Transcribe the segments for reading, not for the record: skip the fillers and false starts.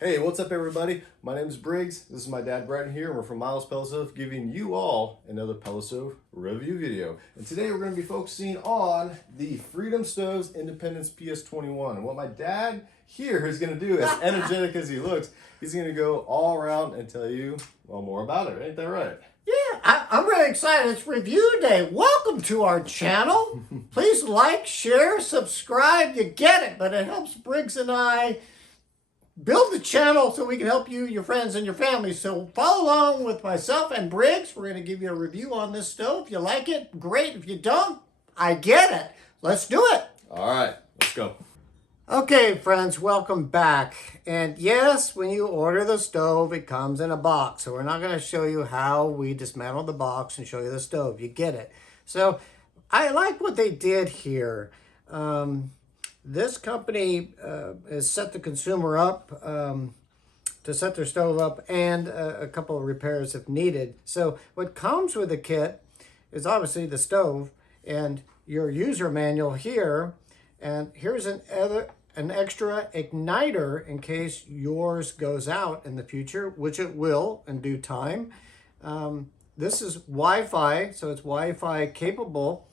Hey, what's up everybody? My name is Briggs. This is my dad Brett here, and we're from Miles Pellet Stove, giving you all another pellet stove review video. And today we're going to be focusing on the Freedom Stoves Independence PS21. And what my dad here is going to do, as energetic as he looks, he's going to go all around and tell you, well, more about it. Ain't that right? Yeah, I'm really excited. It's review day. Welcome to our channel. Please like, share, subscribe. You get it, but it helps Briggs and I build the channel so we can help you, your friends, and your family. So follow along with myself and Briggs. We're going to give you a review on this stove. If you like it, great. If you don't, I get it. Let's do it. All right, let's go. Okay, friends, welcome back. And yes, when you order the stove, it comes in a box. So we're not going to show you how we dismantle the box and show you the stove. You get it. So I like what they did here. This company has set the consumer up to set their stove up, and a couple of repairs if needed. So what comes with the kit is obviously the stove and your user manual here. And here's an extra igniter in case yours goes out in the future, which it will in due time. This is Wi-Fi, so it's Wi-Fi capable.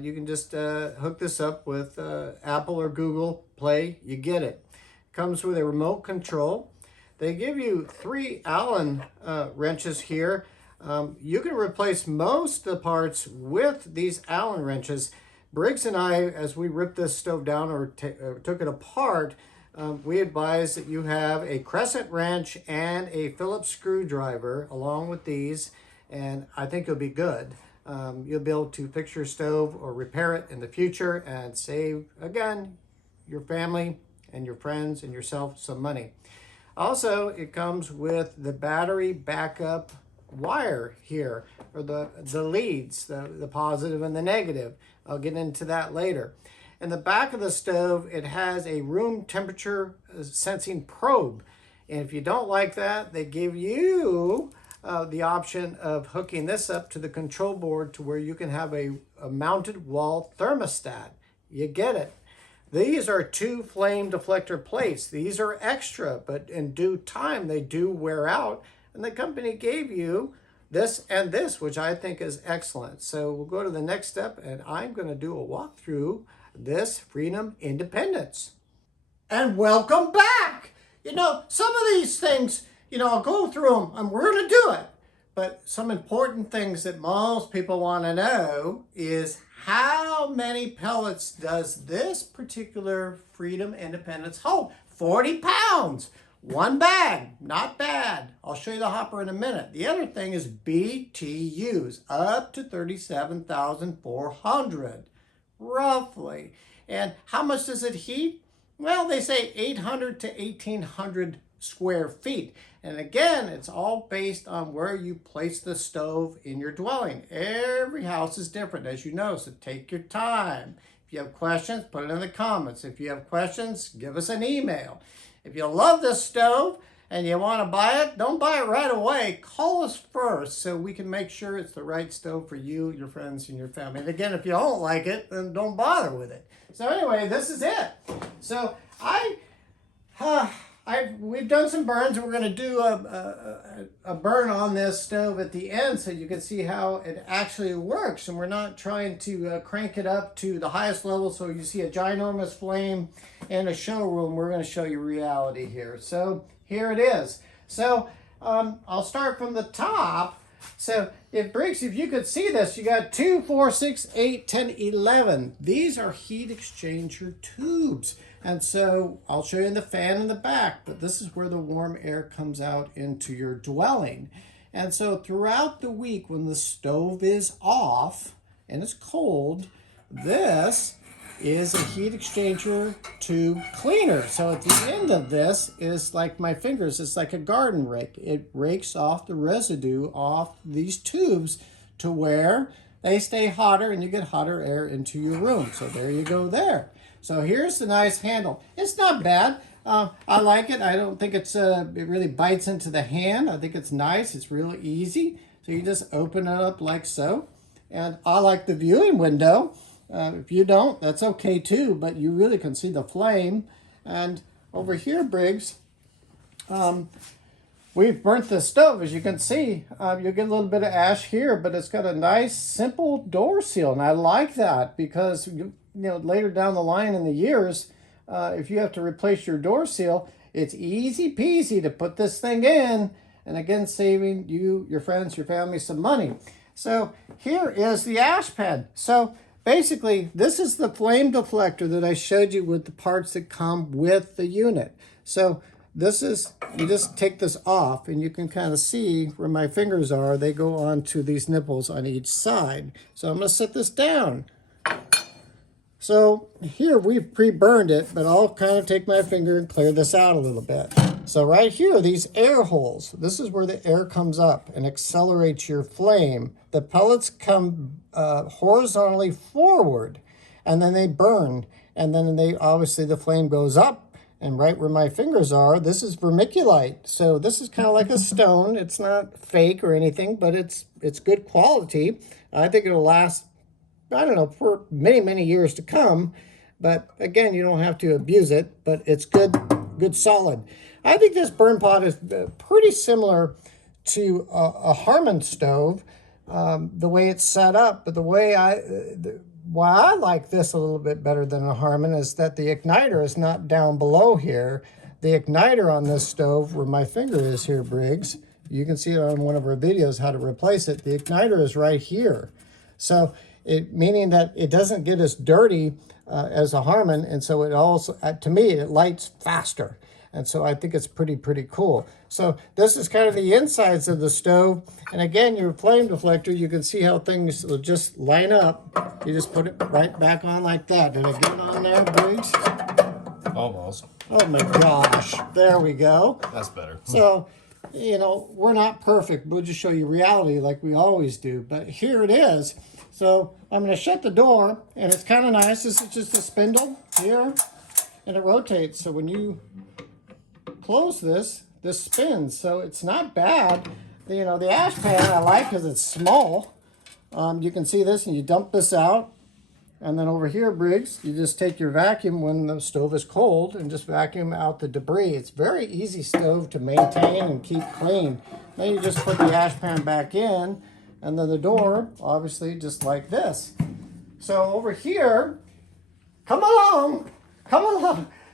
You can just hook this up with Apple or Google Play. You get it. Comes with a remote control. They give you 3 Allen wrenches here. You can replace most of the parts with these Allen wrenches. Briggs and I, as we ripped this stove down or took it apart, we advise that you have a crescent wrench and a Phillips screwdriver along with these, and I think you'll be good. You'll be able to fix your stove or repair it in the future and save, again, your family and your friends and yourself some money. Also, it comes with the battery backup wire here, or the leads, the positive and the negative. I'll get into that later. In the back of the stove, it has a room temperature sensing probe. And if you don't like that, they give you the option of hooking this up to the control board to where you can have a mounted wall thermostat. You get it. These are 2 flame deflector plates. These are extra, but in due time, they do wear out. And the company gave you this and this, which I think is excellent. So we'll go to the next step, and I'm going to do a walkthrough this Freedom Independence. And welcome back. You know, some of these things, I'll go through them, and we're going to do it. But some important things that most people want to know is how many pellets does this particular Freedom Independence hold? 40 pounds. 1 bag, not bad. I'll show you the hopper in a minute. The other thing is BTUs, up to 37,400, roughly. And how much does it heat? Well, they say 800 to 1,800 square feet. And again, it's all based on where you place the stove in your dwelling. Every house is different, as you know, so take your time. If you have questions, put it in the comments. If you have questions, give us an email. If you love this stove and you want to buy it, don't buy it right away. Call us first so we can make sure it's the right stove for you, your friends, and your family. And again, if you don't like it, then don't bother with it. So anyway, this is it. So we've done some burns, and we're going to do a burn on this stove at the end so you can see how it actually works. And we're not trying to crank it up to the highest level so you see a ginormous flame in a showroom. We're going to show you reality here. So here it is. So I'll start from the top. So Briggs, if you could see this, you got 2, 4, 6, 8, 10, 11. These are heat exchanger tubes. And so I'll show you the fan in the back, but this is where the warm air comes out into your dwelling. And so throughout the week when the stove is off and it's cold, this is a heat exchanger tube cleaner. So at the end of this is like my fingers, it's like a garden rake. It rakes off the residue off these tubes to where they stay hotter and you get hotter air into your room. So there you go there. So here's the nice handle. It's not bad. I like it. I don't think it really bites into the hand. I think it's nice. It's really easy. So you just open it up like so. And I like the viewing window. If you don't, that's okay too, but you really can see the flame. And over here, Briggs, we've burnt the stove. As you can see, you'll get a little bit of ash here, but it's got a nice, simple door seal. And I like that because, you know, later down the line in the years, if you have to replace your door seal, it's easy peasy to put this thing in. And again, saving you, your friends, your family some money. So here is the ash pan. So basically, this is the flame deflector that I showed you with the parts that come with the unit. So this is, you just take this off and you can kind of see where my fingers are. They go onto these nipples on each side. So I'm going to set this down. So here we've pre-burned it, but I'll kind of take my finger and clear this out a little bit. So right here, these air holes, this is where the air comes up and accelerates your flame. The pellets come horizontally forward and then they burn. And then they obviously the flame goes up, and right where my fingers are, this is vermiculite. So this is kind of like a stone. It's not fake or anything, but it's good quality. I think it'll last, I don't know, for many, many years to come. But again, you don't have to abuse it, but it's good solid. I think this burn pot is pretty similar to a Harmon stove, the way it's set up. But the way why I like this a little bit better than a Harmon is that the igniter is not down below here. The igniter on this stove, where my finger is here, Briggs, you can see it on one of our videos how to replace it. The igniter is right here. So meaning that it doesn't get as dirty as a Harmon, and so it also, to me, it lights faster. And so I think it's pretty cool. So this is kind of the insides of the stove. And again, your flame deflector, you can see how things will just line up. You just put it right back on like that. Did I get it on there, Briggs? Almost. Oh my gosh, there we go. That's better. So, you know, we're not perfect. We'll just show you reality like we always do. But here it is. So I'm going to shut the door, and it's kind of nice. This is just a spindle here, and it rotates. So when you close this spins. So it's not bad. You know, the ash pan I like because it's small. You can see this, and you dump this out. And then over here, Briggs, you just take your vacuum when the stove is cold and just vacuum out the debris. It's very easy stove to maintain and keep clean. Then you just put the ash pan back in, and then the door, obviously, just like this. So over here, come along.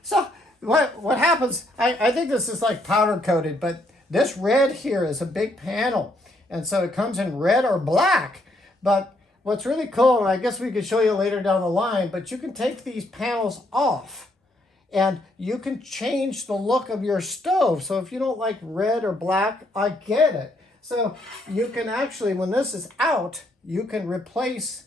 So what happens, I think this is like powder coated, but this red here is a big panel. And so it comes in red or black. But what's really cool, and I guess we could show you later down the line, but you can take these panels off and you can change the look of your stove. So if you don't like red or black, I get it. So you can actually, when this is out, you can replace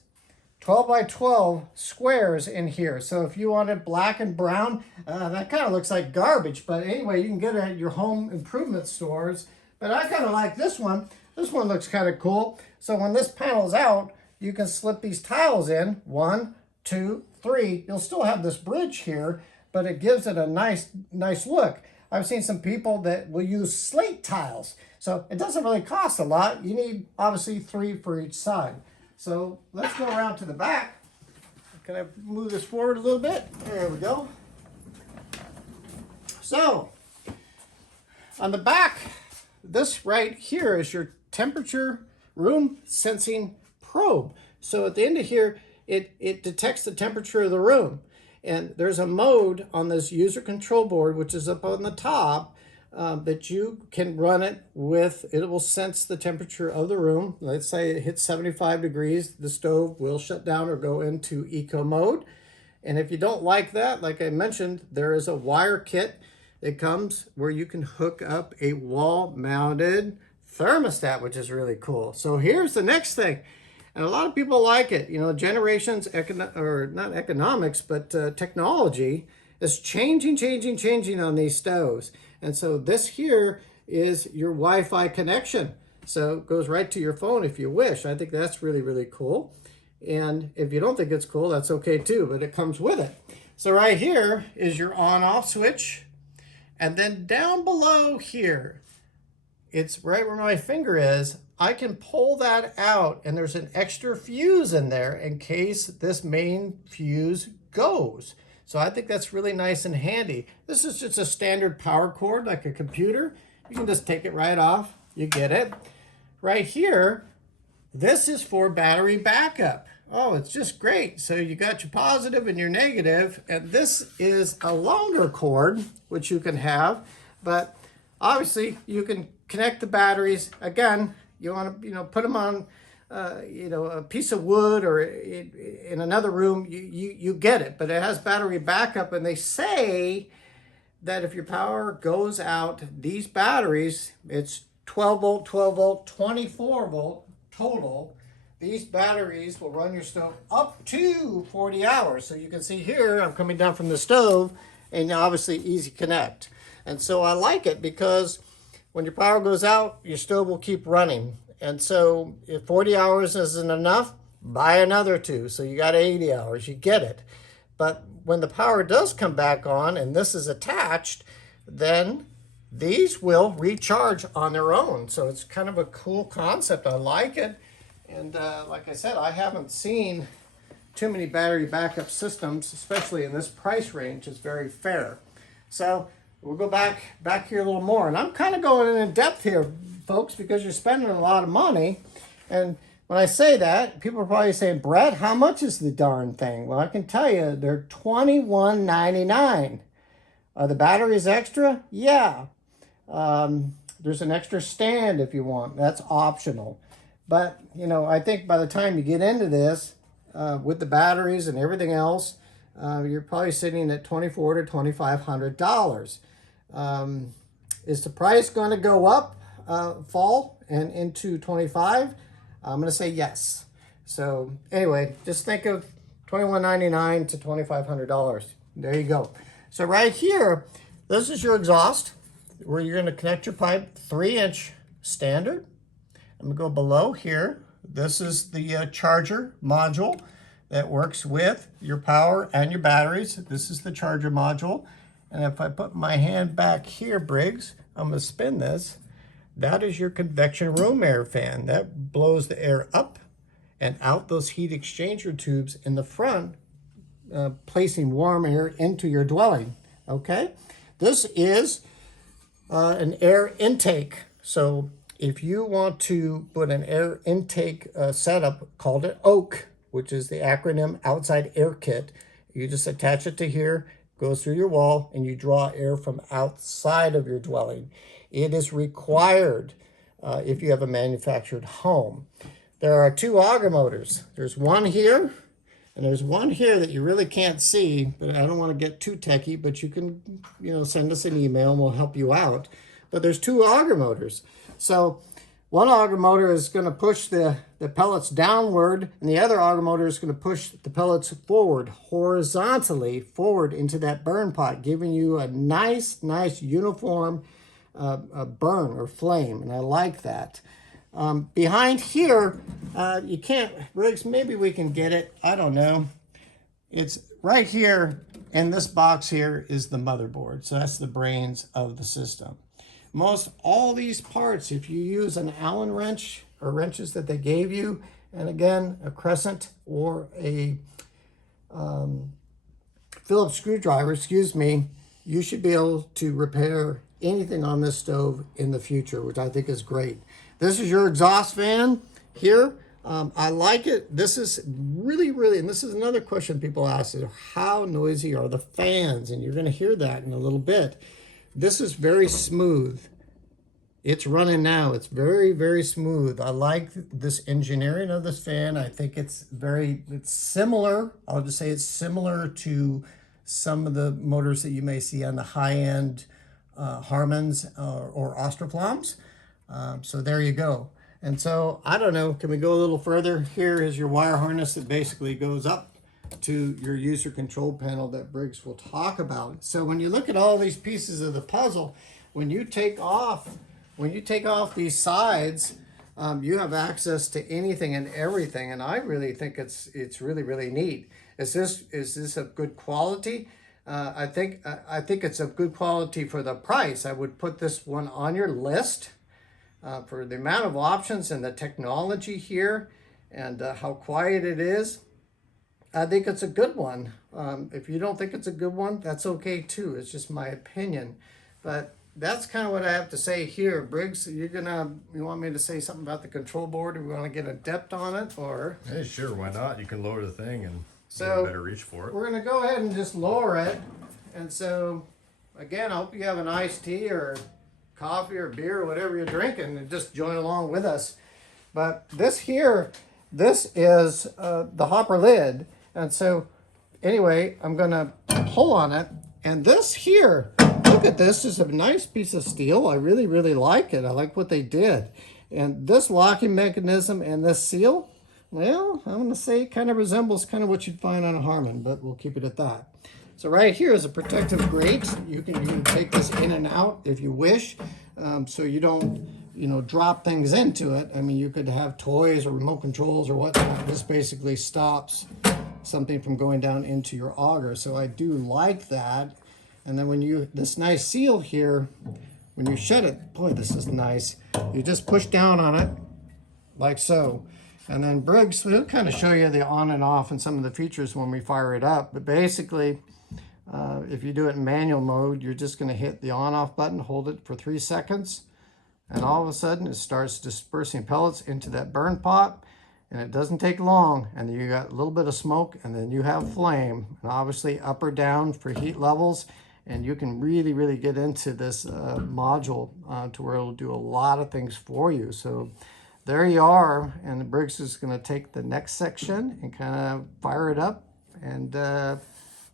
12 by 12 squares in here. So if you wanted black and brown, that kind of looks like garbage. But anyway, you can get it at your home improvement stores. But I kind of like this one. This one looks kind of cool. So when this panel's out, you can slip these tiles in. 1, 2, 3. You'll still have this bridge here, but it gives it a nice look. I've seen some people that will use slate tiles. So it doesn't really cost a lot. You need, obviously, 3 for each side. So let's go around to the back. Can I move this forward a little bit? There we go. So on the back, this right here is your temperature room sensing probe. So at the end of here, it detects the temperature of the room. And there's a mode on this user control board, which is up on the top, that you can run it with. It will sense the temperature of the room. Let's say it hits 75 degrees, the stove will shut down or go into eco mode. And if you don't like that, like I mentioned, there is a wire kit that comes where you can hook up a wall-mounted thermostat, which is really cool. So here's the next thing. And a lot of people like it. You know, generations, or not economics, but technology is changing on these stoves. And so this here is your Wi-Fi connection. So it goes right to your phone if you wish. I think that's really cool. And if you don't think it's cool, that's okay too, but it comes with it. So right here is your on-off switch. And then down below here, it's right where my finger is. I can pull that out, and there's an extra fuse in there in case this main fuse goes. So I think that's really nice and handy. This is just a standard power cord like a computer. You can just take it right off. You get it. Right here, this is for battery backup. Oh, it's just great. So you got your positive and your negative, and this is a longer cord, which you can have, but obviously you can connect the batteries. Again, you want to, put them on, a piece of wood or in another room, you get it, but it has battery backup, and they say that if your power goes out, these batteries, it's 12 volt, 12 volt, 24 volt total. These batteries will run your stove up to 40 hours. So you can see here, I'm coming down from the stove, and obviously easy connect. And so I like it because when your power goes out, your stove will keep running. And so if 40 hours isn't enough, buy another 2. So you got 80 hours, you get it. But when the power does come back on and this is attached, then these will recharge on their own. So it's kind of a cool concept. I like it. And like I said, I haven't seen too many battery backup systems, especially in this price range. It's very fair. So we'll go back here a little more. And I'm kind of going in depth here, folks, because you're spending a lot of money. And when I say that, people are probably saying, Brett, how much is the darn thing? Well, I can tell you, they're $21.99. Are the batteries extra? Yeah. There's an extra stand if you want. That's optional. But, I think by the time you get into this, with the batteries and everything else, you're probably sitting at $2,400 to $2,500. Is the price going to go up fall and into 25? I'm going to say yes. So anyway, just think of $21.99 to $2,500. There you go. So right here, this is your exhaust where you're going to connect your pipe, 3-inch standard. I'm going to go below here. This is the charger module that works with your power and your batteries. This is the charger module. And if I put my hand back here, Briggs, I'm going to spin this. That is your convection room air fan. That blows the air up and out those heat exchanger tubes in the front, placing warm air into your dwelling. Okay? This is an air intake. So if you want to put an air intake setup, called it OAK, which is the acronym Outside Air Kit, you just attach it to here, goes through your wall, and you draw air from outside of your dwelling. It is required if you have a manufactured home. There are 2 auger motors. There's one here, and there's one here that you really can't see, but I don't want to get too techie, but you can, send us an email and we'll help you out. But there's 2 auger motors. So one auger motor is going to push the pellets downward, and the other auger motor is going to push the pellets forward, horizontally forward into that burn pot, giving you a nice uniform burn or flame, and I like that. Behind here, you can't, Riggs, maybe we can get it, I don't know. It's right here, and this box here is the motherboard, so that's the brains of the system. Most all these parts, if you use an Allen wrench or wrenches that they gave you, and again, a crescent or a Phillips screwdriver, you should be able to repair anything on this stove in the future, which I think is great. This is your exhaust fan here. I like it. This is really, and this is another question people ask, is how noisy are the fans? And you're going to hear that in a little bit. This is very smooth. It's running now. It's very smooth. I like this engineering of this fan. I think it's similar. I'll just say it's similar to some of the motors that you may see on the high-end Harmans or Ostroflamms. So there you go. And so, I don't know, can we go a little further? Here is your wire harness that basically goes up to your user control panel that Briggs will talk about. So when you look at all these pieces of the puzzle, when you take off these sides, you have access to anything and everything, and I really think it's really neat. Is this of good quality? I think it's of good quality for the price. I would put this one on your list for the amount of options and the technology here and how quiet it is. I think it's a good one. If you don't think it's a good one, that's okay too. It's just my opinion. But that's kind of what I have to say here. Briggs, you want me to say something about the control board? Or we want to get a depth on it, or? Hey, sure, why not? You can lower the thing and So, get a better reach for it. We're going to go ahead and just lower it. And so, again, I hope you have an iced tea or coffee or beer or whatever you're drinking and just join along with us. But this here, this is the hopper lid. And so, anyway, I'm going to pull on it. And this here, look at this. This is a nice piece of steel. I really, really like it. I like what they did. And this locking mechanism and this seal, well, I'm going to say it kind of resembles kind of what you'd find on a Harman, but we'll keep it at that. So right here is a protective grate. You can take this in and out if you wish, so you don't, drop things into it. I mean, you could have toys or remote controls or whatnot. This basically stops something from going down into your auger. So I do like that. And then this nice seal here, when you shut it, boy, this is nice. You just push down on it like so. And then Briggs will kind of show you the on and off and some of the features when we fire it up. But basically, if you do it in manual mode, you're just going to hit the on-off button, hold it for 3 seconds, and all of a sudden it starts dispersing pellets into that burn pot, and it doesn't take long, and you got a little bit of smoke, and then you have flame, and obviously up or down for heat levels, and you can really, really get into this module to where it'll do a lot of things for you. So there you are, and Briggs is going to take the next section and kind of fire it up, and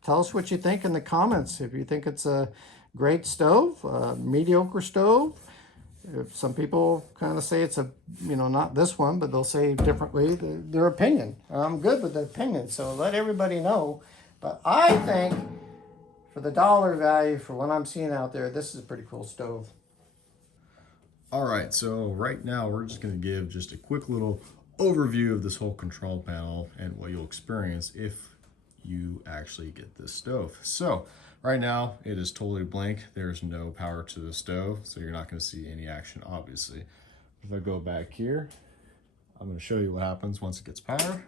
tell us what you think in the comments. If you think it's a great stove, a mediocre stove. If some people kind of say it's not this one, but they'll say differently their opinion. I'm good with their opinion, so let everybody know. But I think for the dollar value, for what I'm seeing out there, this is a pretty cool stove. All right, so right now we're just going to give just a quick little overview of this whole control panel and what you'll experience if you actually get this stove. So right now it is totally blank. There's no power to the stove, so you're not going to see any action, obviously. If I go back here, I'm going to show you what happens once it gets power.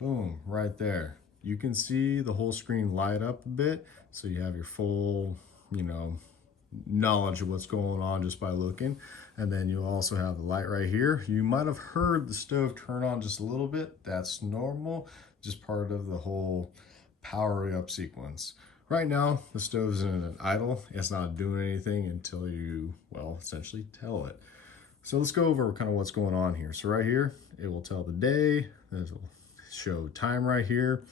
Boom, right there. You can see the whole screen light up a bit, so you have your full, knowledge of what's going on just by looking. And then you'll also have the light right here. You might have heard the stove turn on just a little bit. That's normal, just part of the whole powering up sequence. Right now, the stove's in an idle. It's not doing anything until you, essentially tell it. So let's go over kind of what's going on here. So right here, it will tell the day. It will show time right here.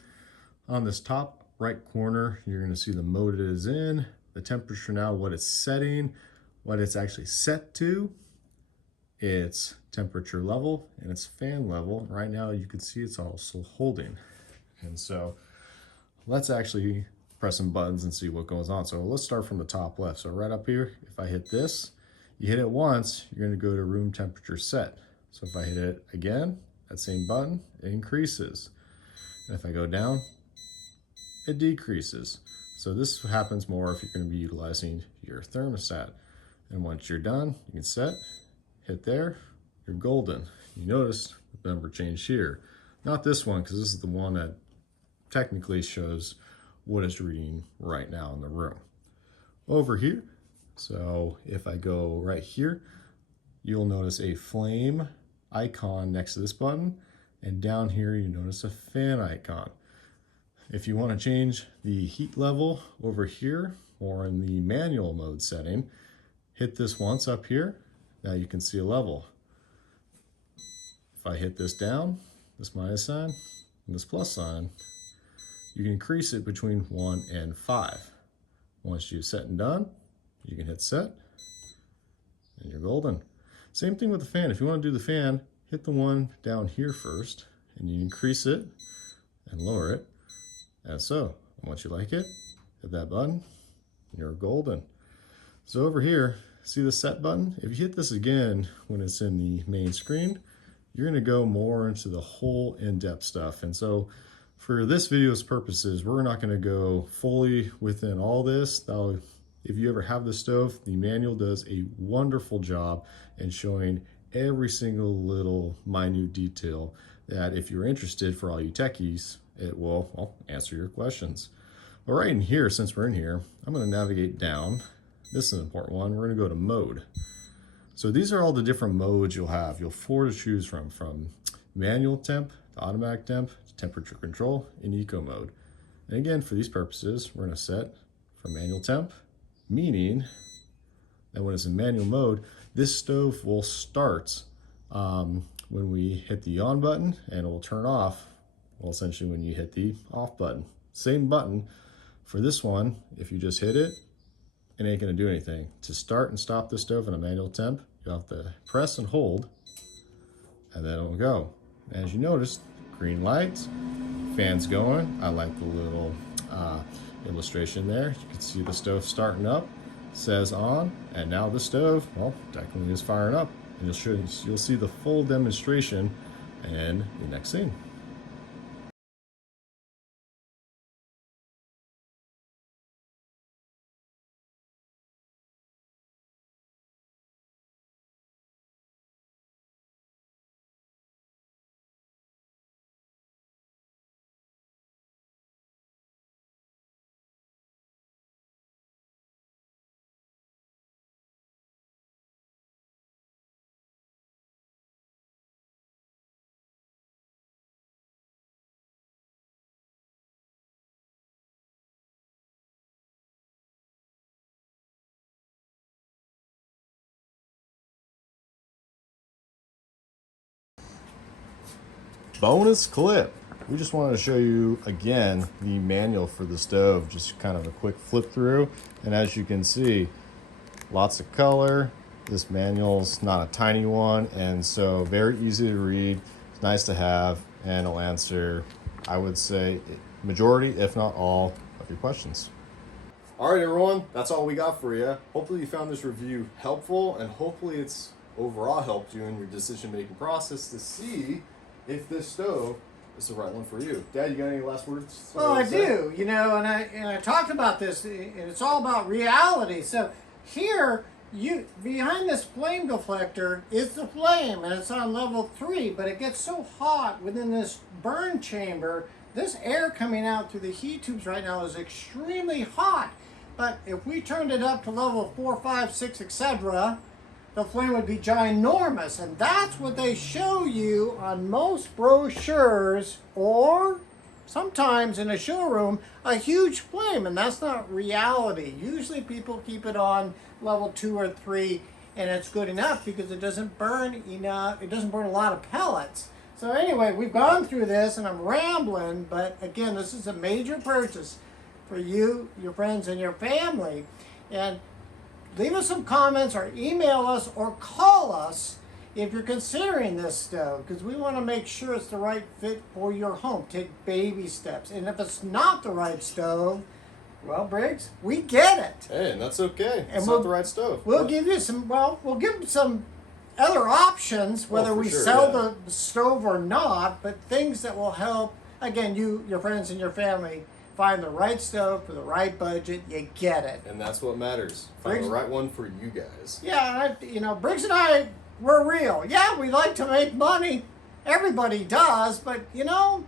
On this top right corner, you're going to see the mode it is in, the temperature now, what it's setting, what it's actually set to, its temperature level, and its fan level. Right now you can see it's also holding. And so let's actually press some buttons and see what goes on. So let's start from the top left. So right up here, if I hit this, you hit it once, you're going to go to room temperature set. So if I hit it again, that same button, it increases. And if I go down, it decreases. So this happens more if you're going to be utilizing your thermostat. And once you're done, you can set, hit there, you're golden. You notice the number changed here. Not this one, because this is the one that technically shows what it's reading right now in the room. Over here, so if I go right here, you'll notice a flame icon next to this button, and down here you notice a fan icon. If you want to change the heat level over here or in the manual mode setting, hit this once up here. Now you can see a level. If I hit this down, this minus sign, and this plus sign, you can increase it between 1 and 5. Once you've set and done, you can hit set, and you're golden. Same thing with the fan. If you want to do the fan, hit the one down here first, and you increase it and lower it, as so. And once you like it, hit that button, and you're golden. So over here, see the set button? If you hit this again when it's in the main screen, you're going to go more into the whole in-depth stuff. And so for this video's purposes, we're not going to go fully within all this. If you ever have the stove, the manual does a wonderful job in showing every single little minute detail that, if you're interested, for all you techies, it will, well, answer your questions. But right in here, since we're in here, I'm going to navigate down. This is an important one. We're going to go to mode. So these are all the different modes you'll have. You'll have 4 to choose from manual temp to automatic temp to temperature control in eco mode. And again, for these purposes, we're going to set for manual temp, meaning that when it's in manual mode, this stove will start when we hit the on button, and it will turn off, well, essentially when you hit the off button. Same button for this one. If you just hit it, it ain't gonna do anything. To start and stop the stove in a manual temp, you have to press and hold, and then it'll go. As you notice, green lights, fans going. I like the little illustration there. You can see the stove starting up, says on, and now the stove, well, technically is firing up. And you'll see the full demonstration in the next scene. Bonus clip. We just wanted to show you again the manual for the stove, just kind of a quick flip through. And as you can see, lots of color. This manual's not a tiny one, and so very easy to read. It's nice to have, and it'll answer, I would say, majority, if not all, of your questions. All right, everyone, that's all we got for you. Hopefully you found this review helpful, and hopefully it's overall helped you in your decision-making process to see if this stove is the right one for you. Dad, you got any last words? Well, I do, you know, and I talked about this, and it's all about reality. So here, behind this flame deflector is the flame, and it's on level 3, but it gets so hot within this burn chamber. This air coming out through the heat tubes right now is extremely hot. But if we turned it up to level 4, 5, 6, etc., the flame would be ginormous, and that's what they show you on most brochures, or sometimes in a showroom, a huge flame, and that's not reality. Usually people keep it on level 2 or 3, and it's good enough because it doesn't burn enough, it doesn't burn a lot of pellets. So anyway, we've gone through this, and I'm rambling, but again, this is a major purchase for you, your friends, and your family. And leave us some comments, or email us, or call us if you're considering this stove, because we want to make sure it's the right fit for your home. Take baby steps. And if it's not the right stove, well, Briggs, we get it. Hey, and that's okay. It's not the right stove. We'll give you some, well, we'll give some other options, whether we sell the stove or not, but things that will help, again, you, your friends, and your family find the right stove for the right budget. You get it. And that's what matters. Find the right one for you guys. Yeah, you know, Briggs and I, we're real. Yeah, we like to make money. Everybody does, but, you know,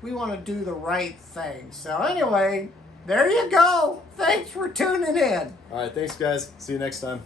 we want to do the right thing. So anyway, there you go. Thanks for tuning in. All right, thanks, guys. See you next time.